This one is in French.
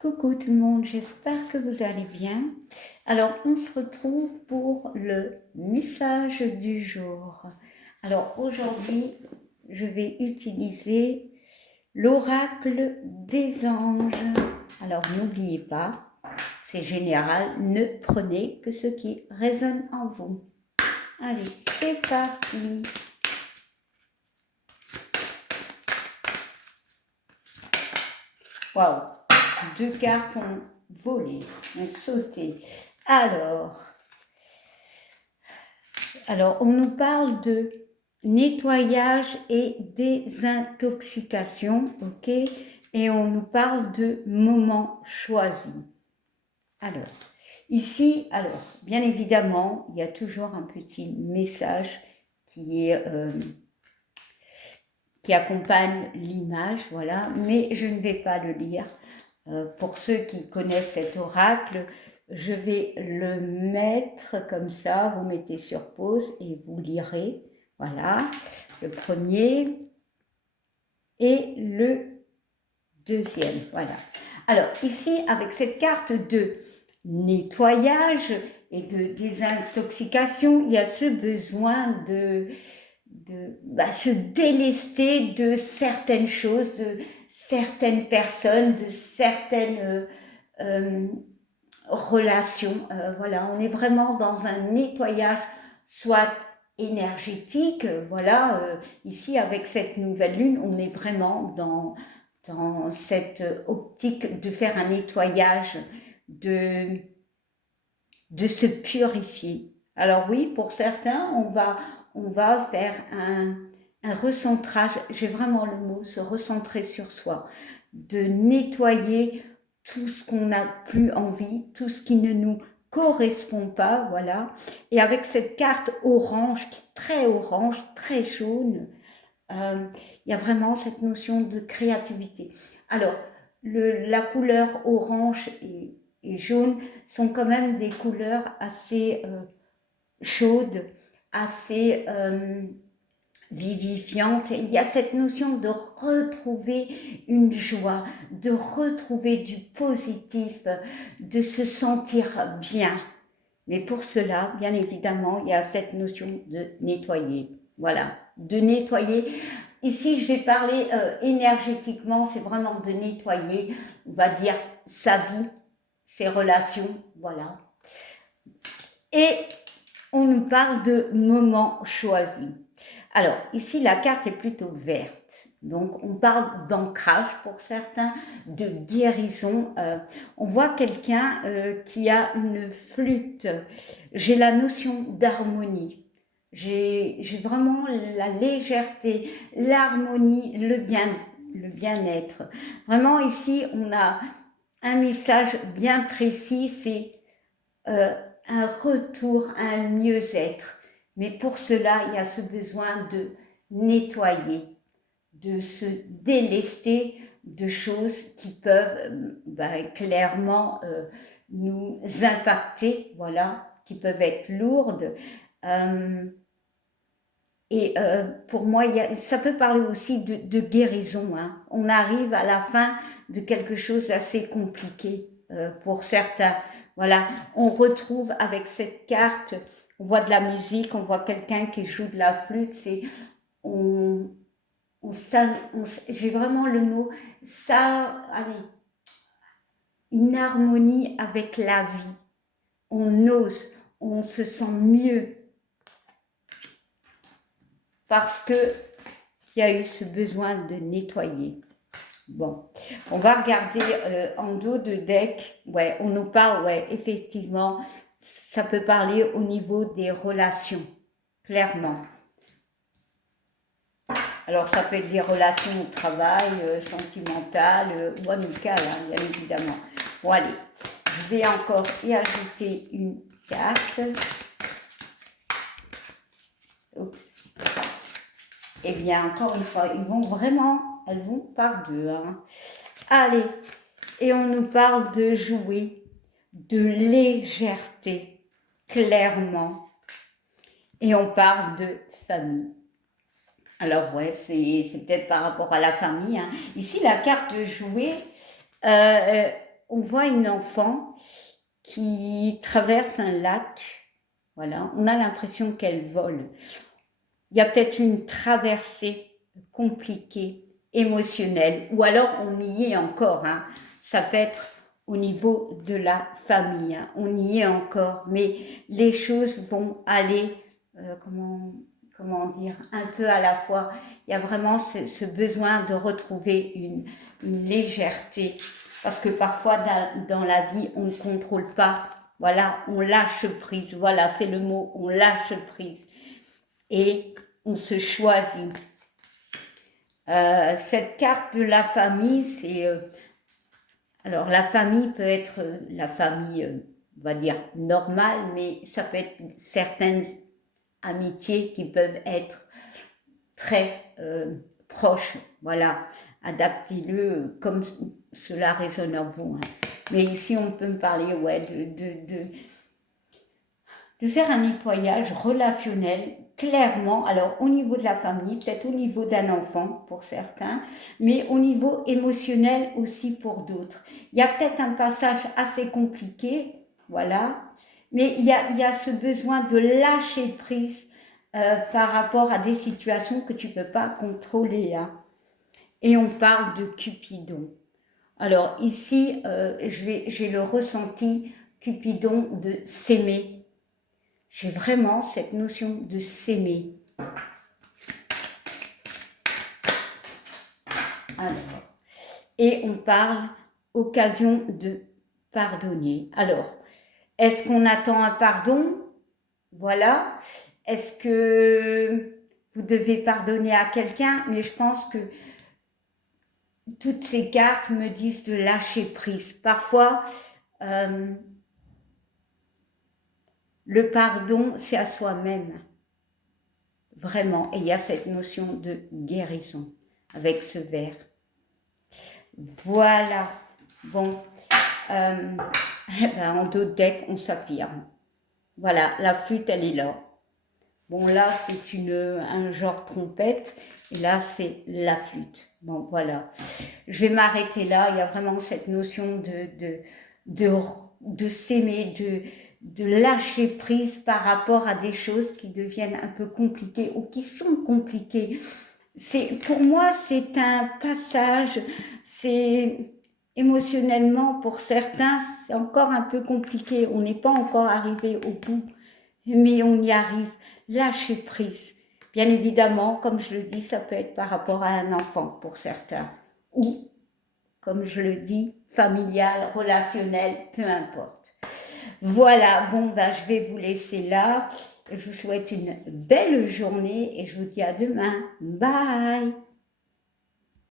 Coucou tout le monde, j'espère que vous allez bien. Alors, on se retrouve pour le message du jour. Alors, aujourd'hui, je vais utiliser l'oracle des anges. Alors, n'oubliez pas, c'est général, ne prenez que ce qui résonne en vous. Allez, c'est parti. Waouh, deux cartes ont volé, ont sauté. Alors, on nous parle de nettoyage et désintoxication, ok? Et on nous parle de moments choisis. Alors, ici, bien évidemment, il y a toujours un petit message qui accompagne l'image, voilà, mais je ne vais pas le lire. Pour ceux qui connaissent cet oracle, je vais le mettre comme ça, vous mettez sur pause et vous lirez, voilà, le premier et le deuxième, voilà. Alors ici, avec cette carte de nettoyage et de désintoxication, il y a ce besoin de se délester de certaines choses, de certaines personnes, de certaines relations. Voilà, on est vraiment dans un nettoyage, soit énergétique, voilà, ici avec cette nouvelle lune, on est vraiment dans cette optique de faire un nettoyage, de se purifier. Alors oui, pour certains, on va faire un recentrage, j'ai vraiment le mot, se recentrer sur soi, de nettoyer tout ce qu'on n'a plus envie, tout ce qui ne nous correspond pas, voilà. Et avec cette carte orange, qui est très orange, très jaune, il y a vraiment cette notion de créativité. Alors, la couleur orange et jaune sont quand même des couleurs assez chaudes, assez vivifiantes. Il y a cette notion de retrouver une joie, de retrouver du positif, de se sentir bien. Mais pour cela, bien évidemment, il y a cette notion de nettoyer. Voilà, de nettoyer. Ici, je vais parler énergétiquement, c'est vraiment de nettoyer, on va dire, sa vie, ses relations, voilà. Et on nous parle de moments choisis. Alors, ici, la carte est plutôt verte. Donc, on parle d'ancrage pour certains, de guérison. On voit quelqu'un qui a une flûte. J'ai la notion d'harmonie. J'ai vraiment la légèreté, l'harmonie, le bien-être. Vraiment, ici, on a un message bien précis, c'est un retour à un mieux-être. Mais pour cela, il y a ce besoin de nettoyer, de se délester de choses qui peuvent clairement nous impacter, voilà, qui peuvent être lourdes. Pour moi, ça peut parler aussi de guérison. Hein. On arrive à la fin de quelque chose d'assez compliqué pour certains. Voilà, on retrouve avec cette carte, on voit de la musique, on voit quelqu'un qui joue de la flûte. J'ai vraiment le mot, ça, allez, une harmonie avec la vie. On ose, on se sent mieux parce que il y a eu ce besoin de nettoyer. Bon, on va regarder en dos de deck. Ouais, on nous parle, ouais, effectivement, ça peut parler au niveau des relations, clairement. Alors, ça peut être des relations au travail, sentimentales ou amicales, hein, bien évidemment. Bon, allez, je vais encore y ajouter une carte. Oups. Eh bien, encore une fois, elles vont par deux. Hein. Allez, et on nous parle de jouer, de légèreté, clairement. Et on parle de famille. Alors ouais, c'est peut-être par rapport à la famille. Hein. Ici, la carte de jouer, on voit une enfant qui traverse un lac, voilà, on a l'impression qu'elle vole. Il y a peut-être une traversée compliquée, émotionnelle, ou alors on y est encore, hein. Ça peut être au niveau de la famille, hein. On y est encore, mais les choses vont aller, comment dire, un peu à la fois. Il y a vraiment ce besoin de retrouver une légèreté, parce que parfois dans la vie, on ne contrôle pas. Voilà, on lâche prise. Voilà, c'est le mot, on lâche prise. Et on se choisit. Cette carte de la famille, c'est... alors, la famille peut être la famille, on va dire, normale, mais ça peut être certaines amitiés qui peuvent être très proches. Voilà, adaptez-le comme cela résonne en vous. Hein. Mais ici, on peut me parler ouais, de faire un nettoyage relationnel, clairement, alors au niveau de la famille, peut-être au niveau d'un enfant pour certains, mais au niveau émotionnel aussi pour d'autres. Il y a peut-être un passage assez compliqué, voilà, mais il y a ce besoin de lâcher prise par rapport à des situations que tu ne peux pas contrôler. Hein. Et on parle de Cupidon. Alors ici, j'ai le ressenti Cupidon de s'aimer. J'ai vraiment cette notion de s'aimer. Alors, et on parle occasion de pardonner. Alors, est-ce qu'on attend un pardon? Voilà. Est-ce que vous devez pardonner à quelqu'un? Mais je pense que toutes ces cartes me disent de lâcher prise. Parfois, le pardon, c'est à soi-même. Vraiment. Et il y a cette notion de guérison avec ce verre. Voilà. Bon. En d'autres decks, on s'affirme. Voilà, la flûte, elle est là. Bon, là, c'est un genre trompette. Et là, c'est la flûte. Bon, voilà. Je vais m'arrêter là. Il y a vraiment cette notion de s'aimer, de lâcher prise par rapport à des choses qui deviennent un peu compliquées ou qui sont compliquées. Pour moi, c'est un passage, c'est émotionnellement, pour certains, c'est encore un peu compliqué. On n'est pas encore arrivé au bout, mais on y arrive. Lâcher prise. Bien évidemment, comme je le dis, ça peut être par rapport à un enfant pour certains. Ou, comme je le dis, familial, relationnel, peu importe. Voilà, bon, je vais vous laisser là. Je vous souhaite une belle journée et je vous dis à demain. Bye!